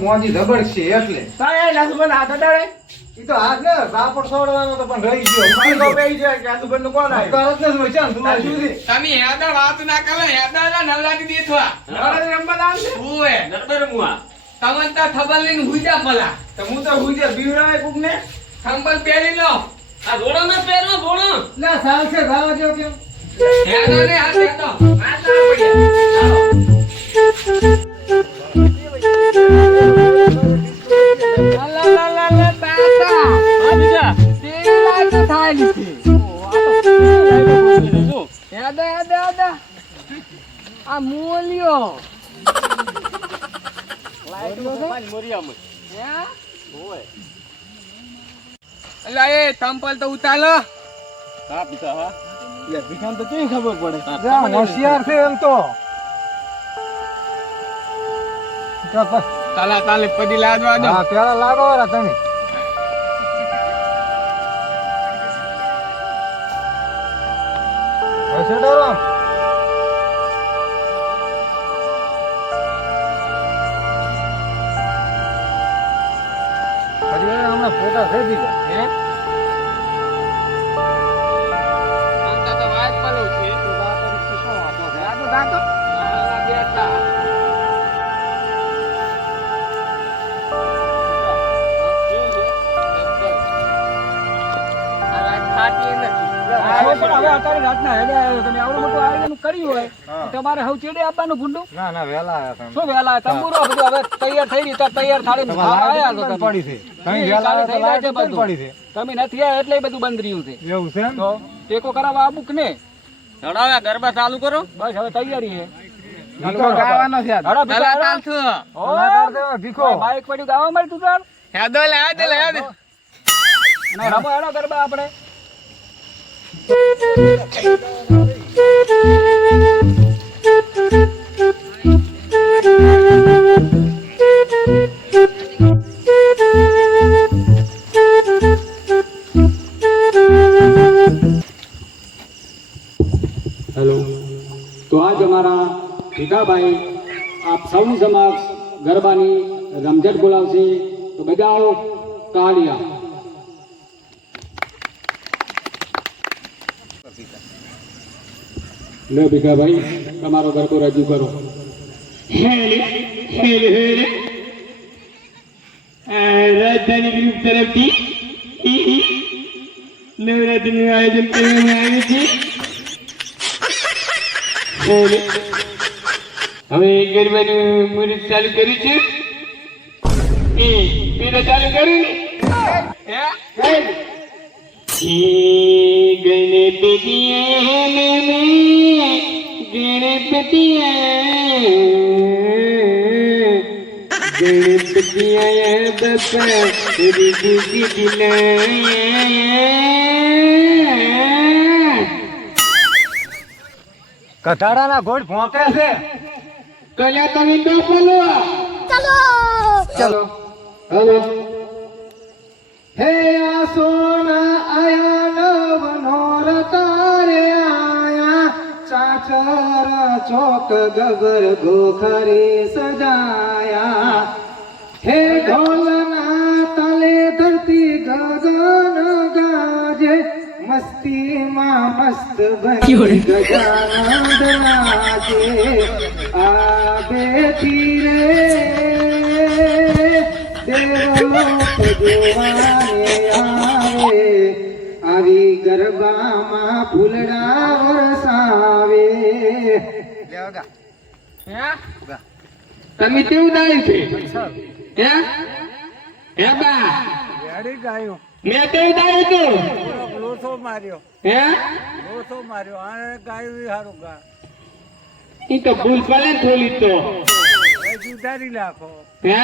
મોજી જબર છે એટલે તો હાથ ને બાપડ છોડવાનો તો પણ રહી ગયો કોણ તમે હેડા વાત ના કરો હેડા નવરાત્રી દેખવા તમે તો થબલ લઈને હુજા પલા તો હું તો હુજે બીવરાવે કોક ને થંબલ પહેરી લો આ ઘોડો માં પહેરો ઘોડો લે સાલ છે ભાવ જો કેમ હેડા ને હાથ હેડો હાથ ના આ મોલિયો ચંપલ તો ઉતારો તો કેવી ખબર પડે હોશિયાર છે એમ તો તાલા તાલે પડી લાદવા દો હા પેલા લાગો રા તમે હશે ડરો હમણાં ફોટા થઈ દીધા હે અંતા તો વાત પલો છે તો વાત કરી શું વાતો છે આ તો દાતો આ બેઠા તમારે હવે ચેડે આપવાનું ભૂંડું ના ના વેલા આયા શું વેલા તંબુરો બધું હવે તૈયાર થઈ રહી તૈયાર થાળી પડી છે તમે વેલા આવ્યા તો લાઈટ બંધ પડી છે તમે નથી આવ્યા એટલે બધું બંધ રહ્યું છે એવું છે એમ તો ટેકો કરાવવા આબુક ને હડાવે ગરબા ચાલુ કરો બસ હવે તૈયારી છે ગાવાનો છે ભીખો બાઈક પડ્યું ગાવા મળ્યું તાર હેડો લે હેડો લે હેડો અને રમો હેડો ગરબા આપણે હેલો તો આજ અમારા ભીખાભાઈ આપ સૌની સમક્ષ ગરબાની રમઝટ બોલાવશે તો બધા આવો તાળીયા લે ભીખાભાઈ તમારો ગરબો રજૂ કરો રાજધાની ગ્રુપ તરફથી નવરાત્રીનું આયોજન કરવામાં આવ્યું છે. હવે ગરબાનું મુહૂર્ત ચાલુ કર્યું છે. પેલા ચાલુ કર્યું ને ગણપતિ આયા બાપા ખુશી દિલાયા. કથાડાના ઘોડ ભોંકે છે કલા તમે તો બોલો ચલો હેલો હે આ સોના આયા નવ નોરતારે આયા ચાચર ચોક ગબર ગોખરે સજાયા હે ઢોલના તલે ધરતી ગગન ગાજે મસ્તીમાં મસ્ત બની ગજાનંદ નાચે આ બેઠી રે દેવલોક જોવાને આવે આવી ગરબામાં ફૂલડા વરસાવે તમે કેવું દાય છે હે બા ગાયું મેં કેવું દાય તો લોસો માર્યો હે લોસો માર્યો આ ગાયું સારું ગા ઈ તો ભૂલ પડે થોડી તો જુદારી નાખો હે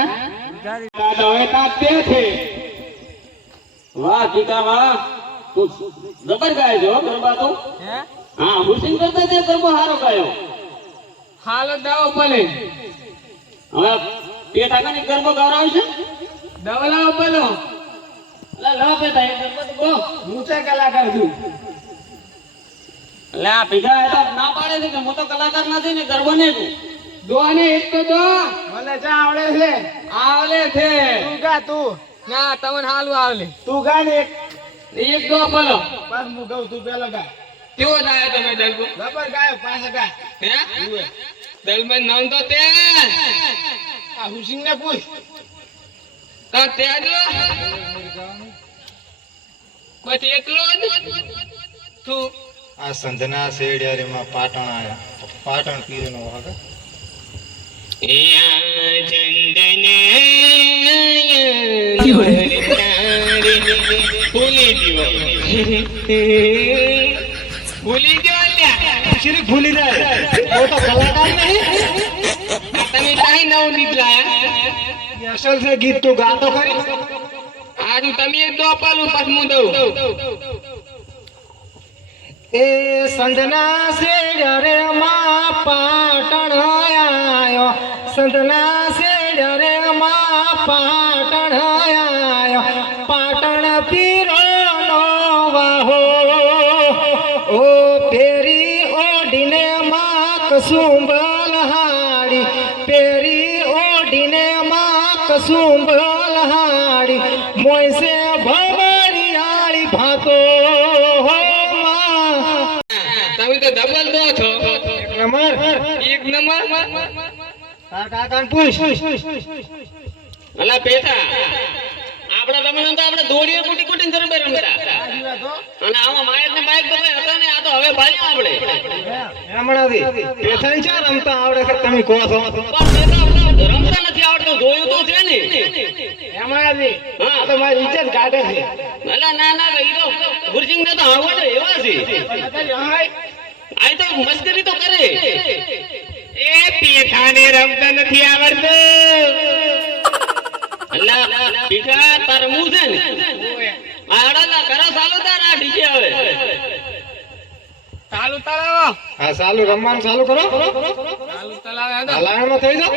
દાદા હવે કાપ તે છે વાહ કીકા વાહ તું જબર ગાય છો ગરબા તો હે હા હુસિંગ કરતા તે ગરબો હારો ગાયો હાલો દાવો ભલે હવે પેટા કને ગરબો ગવરાવશે દવલાવ પેલો લા લા પેટા એ ગરબો તો ગો હું છે કલાકાર છું લા ભીખા એ તો ના પાડે છે કે હું તો કલાકાર નથી ને ગરબો ને તું દો ને એક તો દો મને ચા આવડે છે તું ગા તું ના તમને હાલું આવલે તું ગા ને એક દો પેલો બસ હું ગાઉં તું પેલો ગા કેવો ગાયો તમે દલબો બરાબર ગાયો પાછા ગા હે દલબન નામ તો તે આ હુસિંગ ને પૂછ કા તે જો બસ એટલો જ તું આ સંધના શેડિયારીમાં પાટણ આયા પાટણ પીરનો વાગે ભૂલી ગયો ભૂલી જાય તો કલાકાર નહીં તમે કાઈ નવું નીકળ્યા અસલ છે ગીત તું ગાતો ખરી આજુ તમે એક દો પાલું પાછું હું દઉં એ સંધના શેડરે માં પાટણ આયો સંધના શેડરે માં પાટણ આયો પાટણ પીરો નો વાહો ઓ પેરી ઓડીને માં કસુંબલ હાડી પેરી ઓડીને માં કસુંબલ હાડી મોયસે ભવરિયાળી ભાતો તમે તો ડબલ દો છો એક નંબર કાકાને પૂછ અલા પેટા આપડા તમને તો આપણે દોડીએ કુટી કુટી ગરબે રમતા અને આમાં માયક ને માયક તો કઈ હતા ને આ તો હવે ભાળ્યા આપણે હમણાંથી પેથાઈ ચા રમતા આવડે કે તમે કહો છો પણ પેટા રમતા નથી આવડતું જોયું તો છે ને હમણાંથી હા તો મારી ઇજ્જત કાઢે છે અલા ના ના ભાઈ તો ગુરસિંગ ને તો આવડે એવા છે આ તો મસ્કરી તો કરે એ પેથાને રમતા નથી આવડતું અલ્લા ભીખા તરમું છે ને આડા કરો ચાલુ તાર આ ડીજે હવે ચાલુ તલાવો હા ચાલુ રમવાનું ચાલુ કરો ચાલુ તલાવે હલાવણમાં થઈ જાવ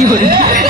You